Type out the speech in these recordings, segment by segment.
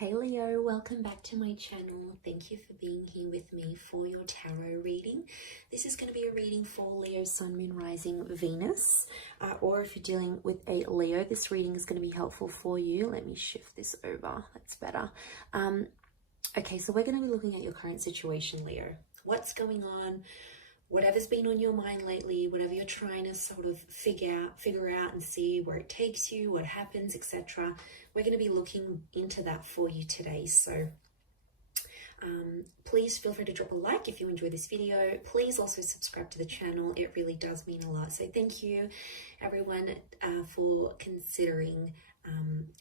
Hey Leo, welcome back to my channel. Thank you for being here with me for your tarot reading. This is going to be a reading for Leo, Sun, Moon, Rising, Venus. Or if you're dealing with a Leo, this reading is going to be helpful for you. Let me shift this over. That's better. Okay, so we're going to be looking at your current situation, Leo. What's going on? Whatever's been on your mind lately, whatever you're trying to sort of figure out and see where it takes you, what happens, etc. We're going to be looking into that for you today. So please feel free to drop a like if you enjoy this video. Please also subscribe to the channel. It really does mean a lot. So thank you everyone for considering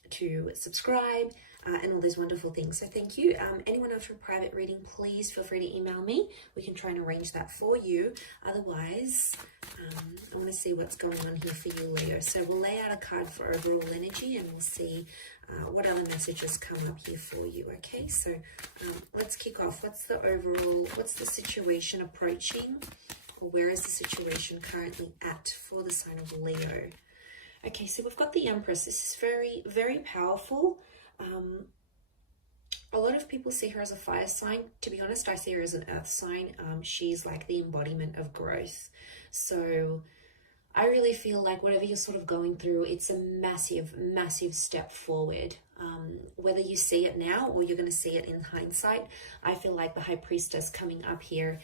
to subscribe and all those wonderful things. So thank you. Anyone after a private reading, please feel free to email me. We can try and arrange that for you. Otherwise, I want to see what's going on here for you, Leo. So we'll lay out a card for overall energy and we'll see what other messages come up here for you. Okay, so let's kick off. What's the situation approaching, or where is the situation currently at for the sign of Leo? Okay, so we've got the Empress. This is very, very powerful. A lot of people see her as a fire sign. To be honest, I see her as an earth sign. She's like the embodiment of growth. So I really feel like whatever you're sort of going through, it's a massive, massive step forward. Whether you see it now or you're going to see it in hindsight, I feel like the High Priestess coming up here,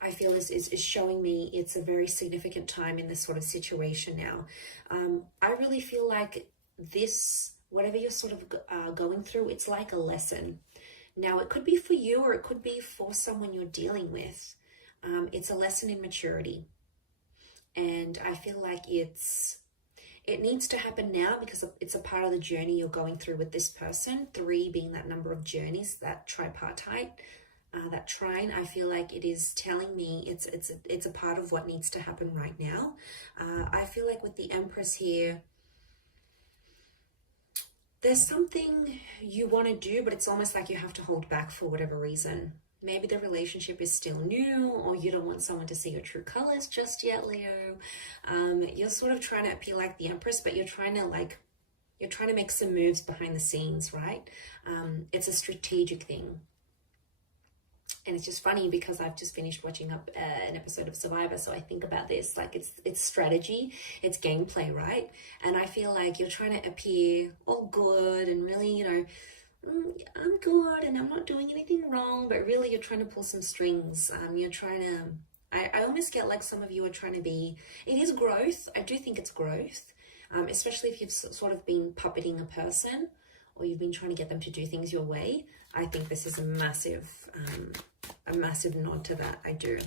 I feel is showing me it's a very significant time in this sort of situation now. I really feel like this, whatever you're sort of going through, it's like a lesson. Now, it could be for you or it could be for someone you're dealing with. It's a lesson in maturity. And I feel like it needs to happen now because it's a part of the journey you're going through with this person. 3 being that number of journeys, that tripartite. That trine, I feel like it is telling me it's a part of what needs to happen right now. I feel like with the Empress here, there's something you want to do, but it's almost like you have to hold back for whatever reason. Maybe the relationship is still new, or you don't want someone to see your true colors just yet, Leo. You're sort of trying to appear like the Empress, but you're trying to make some moves behind the scenes, right? It's a strategic thing. And it's just funny because I've just finished watching an episode of Survivor, so I think about this, like it's strategy, it's gameplay, right? And I feel like you're trying to appear all good and really, you know, I'm good and I'm not doing anything wrong, but really you're trying to pull some strings. You're trying to, I almost get like some of you are trying to be, it is growth. I do think it's growth, especially if you've sort of been puppeting a person or you've been trying to get them to do things your way. I think this is a massive nod to that. I do.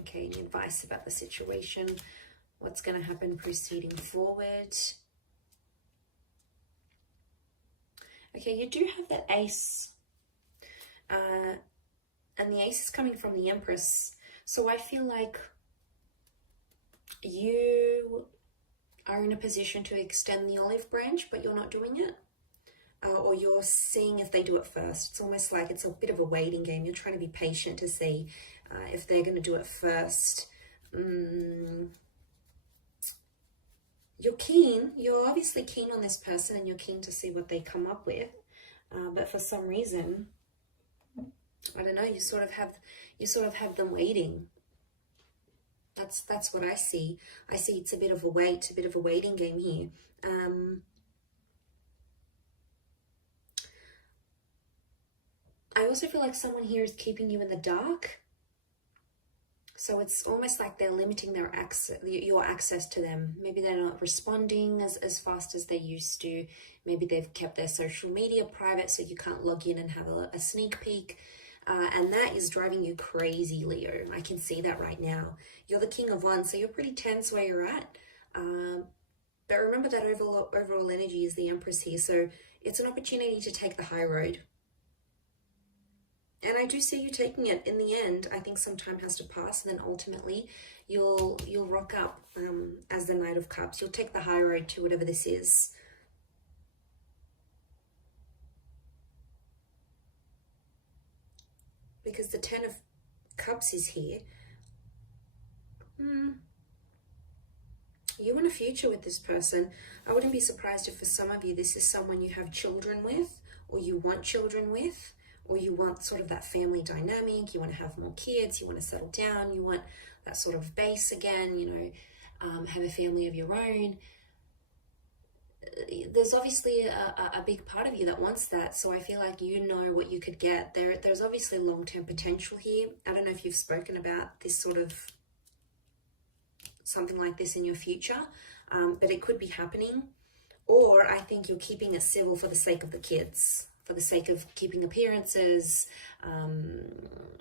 Okay, any advice about the situation? What's going to happen proceeding forward? Okay, you do have that Ace. And the Ace is coming from the Empress. So I feel like you are in a position to extend the olive branch, but you're not doing it. Or you're seeing if they do it first. It's almost like it's a bit of a waiting game. You're trying to be patient to see if they're going to do it first. You're keen. You're obviously keen on this person and you're keen to see what they come up with. But for some reason, I don't know, you sort of have them waiting. That's what I see. I see it's a bit of a waiting game here. I also feel like someone here is keeping you in the dark. So it's almost like they're limiting their your access to them. Maybe they're not responding as fast as they used to. Maybe they've kept their social media private so you can't log in and have a sneak peek. And that is driving you crazy, Leo. I can see that right now. You're the King of Wands, so you're pretty tense where you're at. But remember that overall energy is the Empress here. So it's an opportunity to take the high road. And I do see you taking it. In the end, I think some time has to pass, and then ultimately you'll rock up as the Knight of Cups. You'll take the high road to whatever this is. Because the 10 of Cups is here. You want a future with this person. I wouldn't be surprised if for some of you this is someone you have children with, or you want children with, or you want sort of that family dynamic. You want to have more kids, you want to settle down, you want that sort of base again, you know, have a family of your own. There's obviously a big part of you that wants that, so I feel like you know what you could get. There's obviously long-term potential here. I don't know if you've spoken about this sort of something like this in your future, but it could be happening. Or I think you're keeping it civil for the sake of the kids, for the sake of keeping appearances.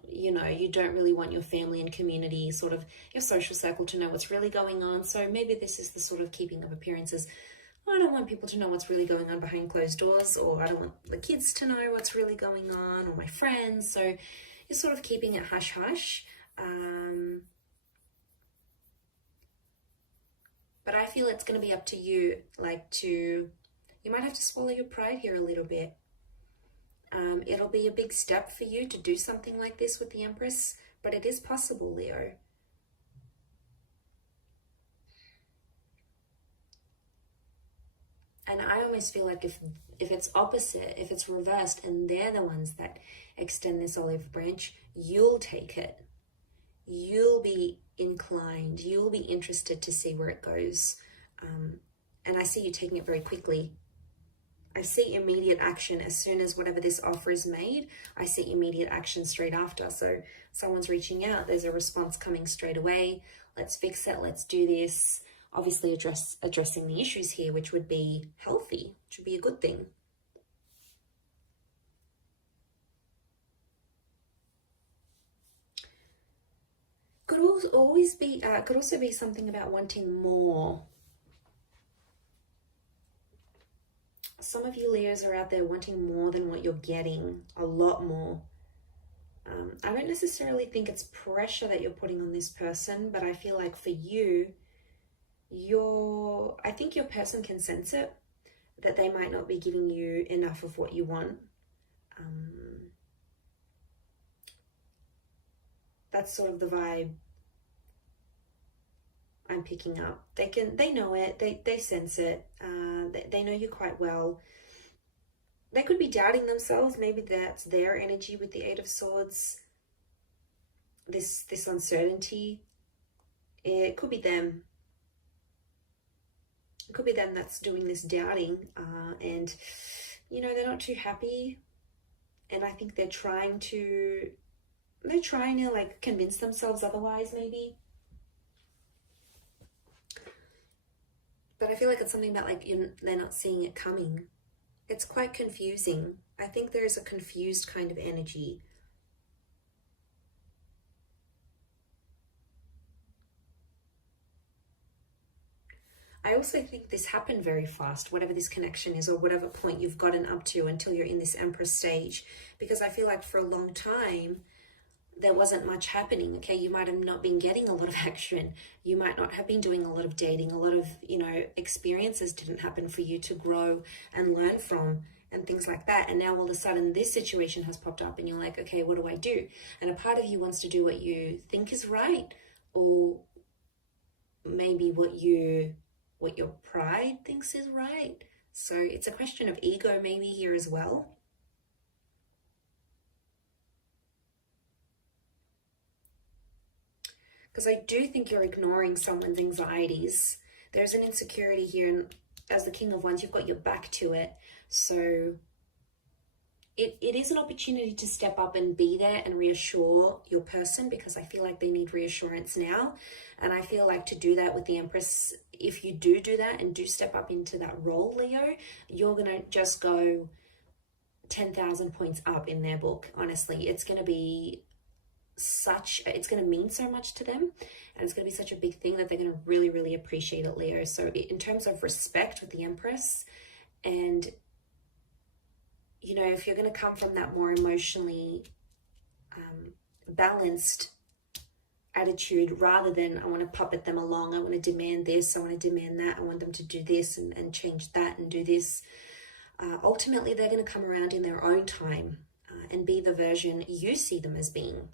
You know, you don't really want your family and community, sort of your social circle, to know what's really going on. So maybe this is the sort of keeping of appearances. I don't want people to know what's really going on behind closed doors, or I don't want the kids to know what's really going on, or my friends. So you're sort of keeping it hush-hush. But I feel it's going to be up to you, you might have to swallow your pride here a little bit. It'll be a big step for you to do something like this with the Empress, but it is possible, Leo. And I almost feel like if it's opposite, if it's reversed, and they're the ones that extend this olive branch, you'll take it. You'll be inclined, you'll be interested to see where it goes. And I see you taking it very quickly. I see immediate action as soon as whatever this offer is made. I see immediate action straight after. So someone's reaching out, there's a response coming straight away. Let's fix it, let's do this. Obviously addressing the issues here, which would be healthy, which would be a good thing. Could also be something about wanting more. Some of you Leos are out there wanting more than what you're getting, a lot more. I don't necessarily think it's pressure that you're putting on this person, but I feel like for you, I think your person can sense it, that they might not be giving you enough of what you want. That's sort of the vibe I'm picking up. They know it, they sense it, they know you quite well. They could be doubting themselves. Maybe that's their energy with the Eight of Swords. This uncertainty. It could be them. It could be them that's doing this doubting, and you know, they're not too happy, and I think they're trying to like convince themselves otherwise, maybe. But I feel like it's something that they're not seeing it coming. It's quite confusing. I think there is a confused kind of energy. I also think this happened very fast, whatever this connection is, or whatever point you've gotten up to until you're in this Empress stage, because I feel like for a long time, there wasn't much happening. Okay, you might have not been getting a lot of action. You might not have been doing a lot of dating. A lot of, experiences didn't happen for you to grow and learn from and things like that. And now all of a sudden this situation has popped up and you're like, okay, what do I do? And a part of you wants to do what you think is right, or maybe what your pride thinks is right. So it's a question of ego maybe here as well. Because I do think you're ignoring someone's anxieties. There's an insecurity here, and as the King of Wands, you've got your back to it. So it is an opportunity to step up and be there and reassure your person, because I feel like they need reassurance now. And I feel like to do that with the Empress, if you do that and do step up into that role, Leo, you're going to just go 10,000 points up in their book. Honestly, it's going to be it's going to mean so much to them, and it's going to be such a big thing that they're going to really, really appreciate it, Leo. So in terms of respect with the Empress, and if you're going to come from that more emotionally balanced attitude, rather than I want to puppet them along, I want to demand this, I want to demand that, I want them to do this and change that and do this, ultimately they're going to come around in their own time and be the version you see them as being,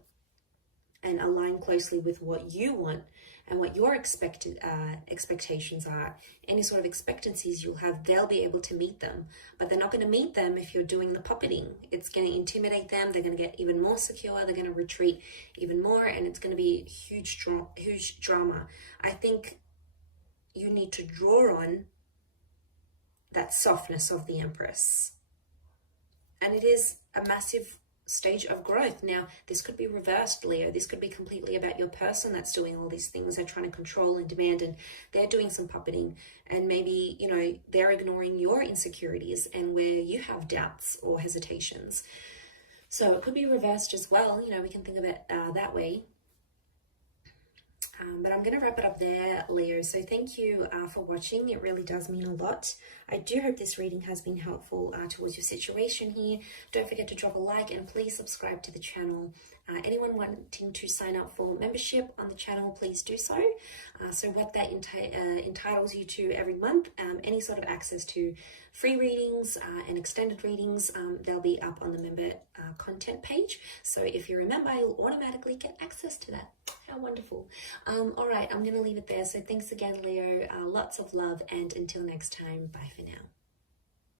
and align closely with what you want and what your expectations are, any sort of expectancies you'll have, they'll be able to meet them. But they're not going to meet them if you're doing the puppeting. It's going to intimidate them. They're going to get even more secure. They're going to retreat even more, and it's going to be huge drama. I think you need to draw on that softness of the Empress. And it is a massive stage of growth. Now, this could be reversed, Leo. This could be completely about your person that's doing all these things. They're trying to control and demand, and they're doing some puppeting, and maybe, you know, they're ignoring your insecurities and where you have doubts or hesitations. So it could be reversed as well. You know, we can think of it that way. But I'm going to wrap it up there, Leo. So thank you for watching. It really does mean a lot. I do hope this reading has been helpful towards your situation here. Don't forget to drop a like, and please subscribe to the channel. Anyone wanting to sign up for membership on the channel, please do so. So what that entitles you to every month, any sort of access to free readings and extended readings, they'll be up on the member content page. So if you're a member, you'll automatically get access to that. How wonderful. All right, I'm going to leave it there. So thanks again, Leo. Lots of love, and until next time, bye for now.